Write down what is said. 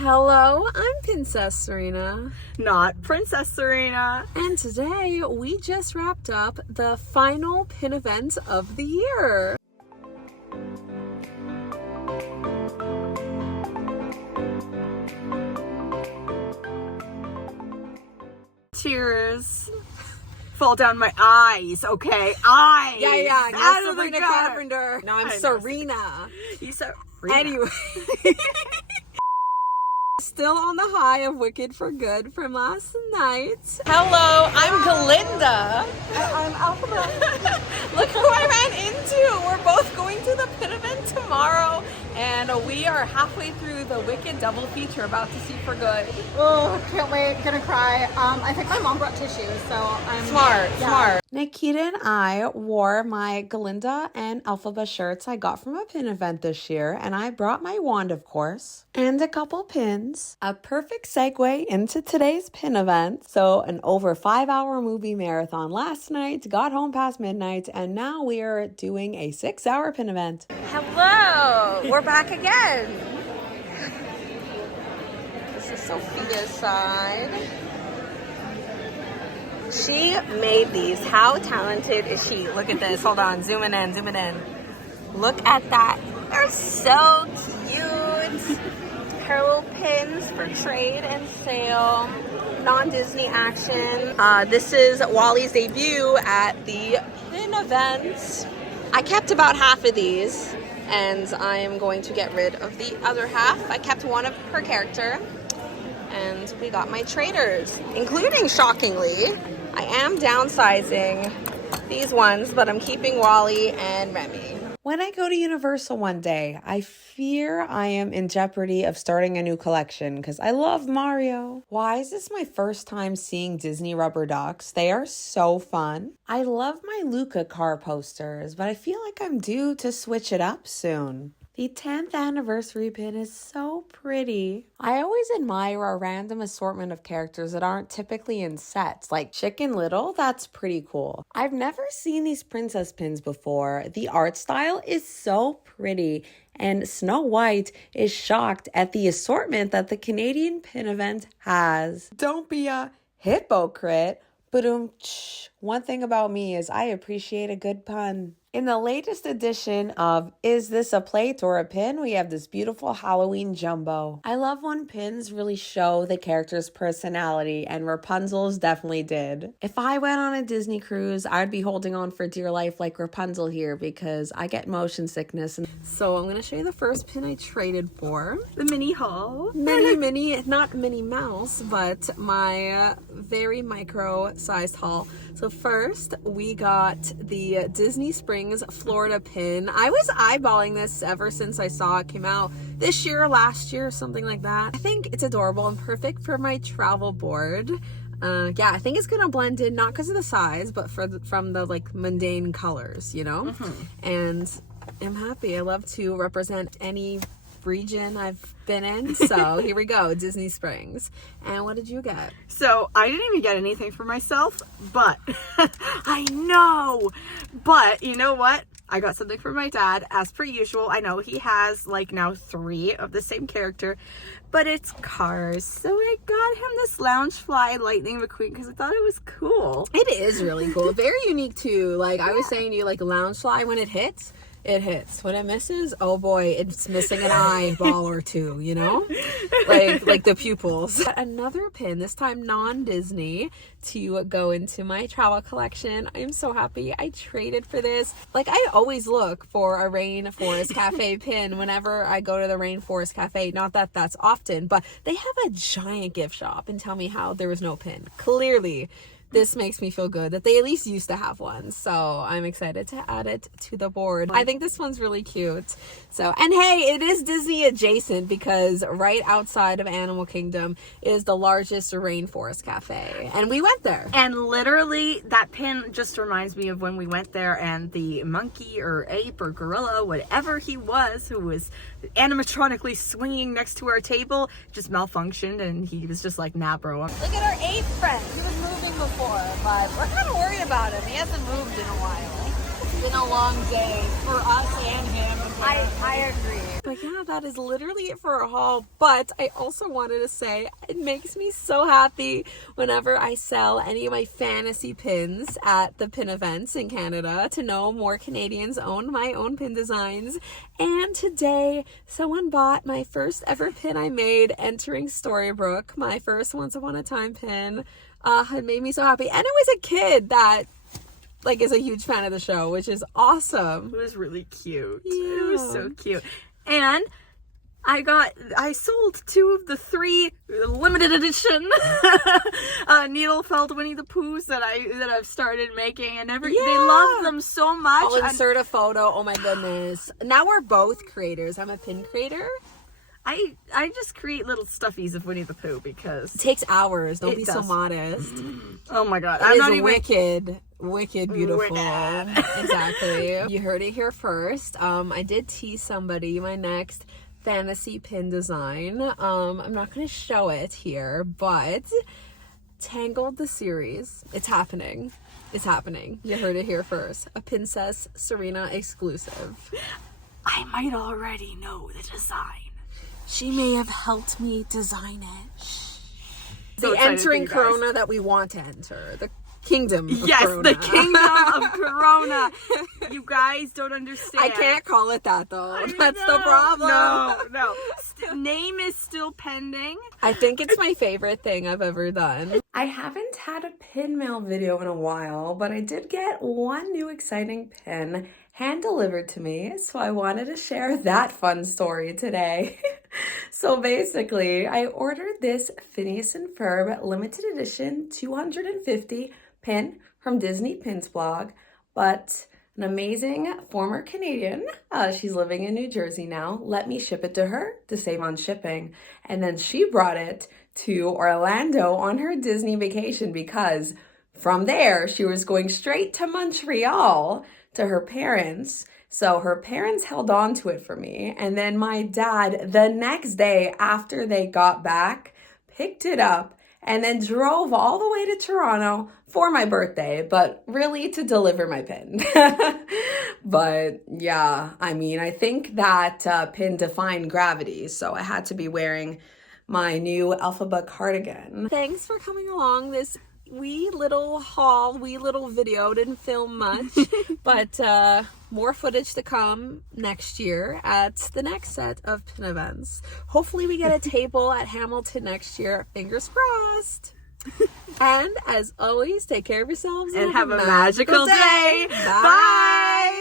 Hello, I'm Princess Serena. Not Princess Serena. And today we just wrapped up the final pin event of the year. Tears fall down my eyes, okay? Eyes! Yeah, Out not of the Serena gutter. Carpenter. No, I'm I know. Serena. You said Anyway. Still on the high of Wicked for Good from last night. Hello, I'm Galinda. I'm Alpha. Look who I ran into. We're both going to the pin event tomorrow, and we are halfway through the Wicked double feature, about to see For Good. Oh, can't wait, gonna cry. I think my mom brought tissues, so I'm Smart. Nikita and I wore my Galinda and Alphaba shirts I got from a pin event this year, and I brought my wand, of course, and a couple pins. A perfect segue into today's pin event. So an over 5-hour movie marathon last night, got home past midnight, and now we are doing a 6-hour pin event. Hello, we're back again. This is Sophia's side. She made these. How talented is she? Look at this. Hold on. Zooming in. Look at that. They're so cute. Her little pins for trade and sale. Non-Disney action. This is Wally's debut at the pin event. I kept about half of these, and I am going to get rid of the other half. I kept one of her character, and we got my traders, including, shockingly, I am downsizing these ones, but I'm keeping Wally and Remy. When I go to Universal one day, I fear I am in jeopardy of starting a new collection because I love Mario. Why is this my first time seeing Disney rubber ducks? They are so fun. I love my Luca car posters, but I feel like I'm due to switch it up soon. The 10th anniversary pin is so pretty. I always admire a random assortment of characters that aren't typically in sets, like Chicken Little. That's pretty cool. I've never seen these princess pins before. The art style is so pretty, and Snow White is shocked at the assortment that the Canadian pin event has. Don't be a hypocrite. One thing about me is I appreciate a good pun. In the latest edition of Is This a Plate or a Pin? We have this beautiful Halloween jumbo. I love when pins really show the character's personality, and Rapunzel's definitely did. If I went on a Disney cruise, I'd be holding on for dear life like Rapunzel here because I get motion sickness. So I'm going to show you the first pin I traded for. The mini haul. Mini, not Minnie Mouse, but my very micro-sized haul. So first, we got the Disney Springs Florida pin. I was eyeballing this ever since I saw it came out this year, last year, something like that. I think it's adorable and perfect for my travel board. Yeah, I think it's gonna blend in, not because of the size, but from the like mundane colors, you know? And I'm happy. I love to represent any region I've been in, so here we go. Disney Springs. And what did you get? So I didn't even get anything for myself, but I know, but you know what? I got something for my dad, as per usual. I know he has like now 3 of the same character, but it's Cars. So I got him this Loungefly Lightning McQueen because I thought it was cool. It is really cool. Very unique too. Like I was saying to you, like Loungefly, when it hits, it hits. When it misses, oh boy, it's missing an eyeball or two, you know? Like the pupils. Another pin, this time non-Disney, to go into my travel collection. I am so happy I traded for this. Like I always look for a Rainforest Cafe pin whenever I go to the Rainforest Cafe. Not that that's often, but they have a giant gift shop, and tell me how there was no pin. Clearly, this makes me feel good that they at least used to have one. So I'm excited to add it to the board. I think this one's really cute. So, and hey, it is Disney adjacent because right outside of Animal Kingdom is the largest Rainforest Cafe. And we went there. And literally that pin just reminds me of when we went there and the monkey or ape or gorilla, whatever he was, who was animatronically swinging next to our table, just malfunctioned, and he was just like, nah bro. Look at our ape friend. He was moving before, but we're kind of worried about him. He hasn't moved in a while. It's been a long day for us and him. I agree. But yeah, that is literally it for our haul. But I also wanted to say it makes me so happy whenever I sell any of my fantasy pins at the pin events in Canada to know more Canadians own my own pin designs. And today, someone bought my first ever pin I made entering Storybrooke, my first Once Upon a Time pin. It made me so happy. And it was a kid that like is a huge fan of the show, which is awesome. It was really cute. Yeah. It was so cute. And I sold 2 of the 3 limited edition needle felt Winnie the Poohs that I've started making, and they love them so much. I'll insert a photo. Oh my goodness. Now we're both creators. I'm a pin creator. I just create little stuffies of Winnie the Pooh because It takes hours. Don't It be does. so modest. oh my god, I'm not not even wicked beautiful. Wicked. Exactly. You heard it here first. I did tease somebody my next fantasy pin design. I'm not going to show it here, but Tangled the series. It's happening. It's happening. You heard it here first. A Princess Serena exclusive. I might already know the design. She may have helped me design it. So The excited for entering you guys. Corona that we want to enter. The kingdom of Yes, Corona. the kingdom of Corona. You guys don't understand. I can't call it that though. That's the No, problem. No. Name is still pending. I think it's my favorite thing I've ever done. I haven't had a pin mail video in a while, but I did get one new exciting pin hand delivered to me, so I wanted to share that fun story today. So basically, I ordered this Phineas and Ferb limited edition 250 pin from Disney Pins blog, but an amazing former Canadian, she's living in New Jersey now, let me ship it to her to save on shipping. And then she brought it to Orlando on her Disney vacation because from there, she was going straight to Montreal to her parents. So her parents held on to it for me. And then my dad, the next day after they got back, picked it up and then drove all the way to Toronto for my birthday, but really to deliver my pin. But yeah, I mean, I think that pin defined gravity. So I had to be wearing my new Alphaba cardigan. Thanks for coming along this wee little haul, wee little video. Didn't film much, but more footage to come next year at the next set of pin events. Hopefully we get a table at Hamilton next year. Fingers crossed. And as always, take care of yourselves And have a magical day. Bye.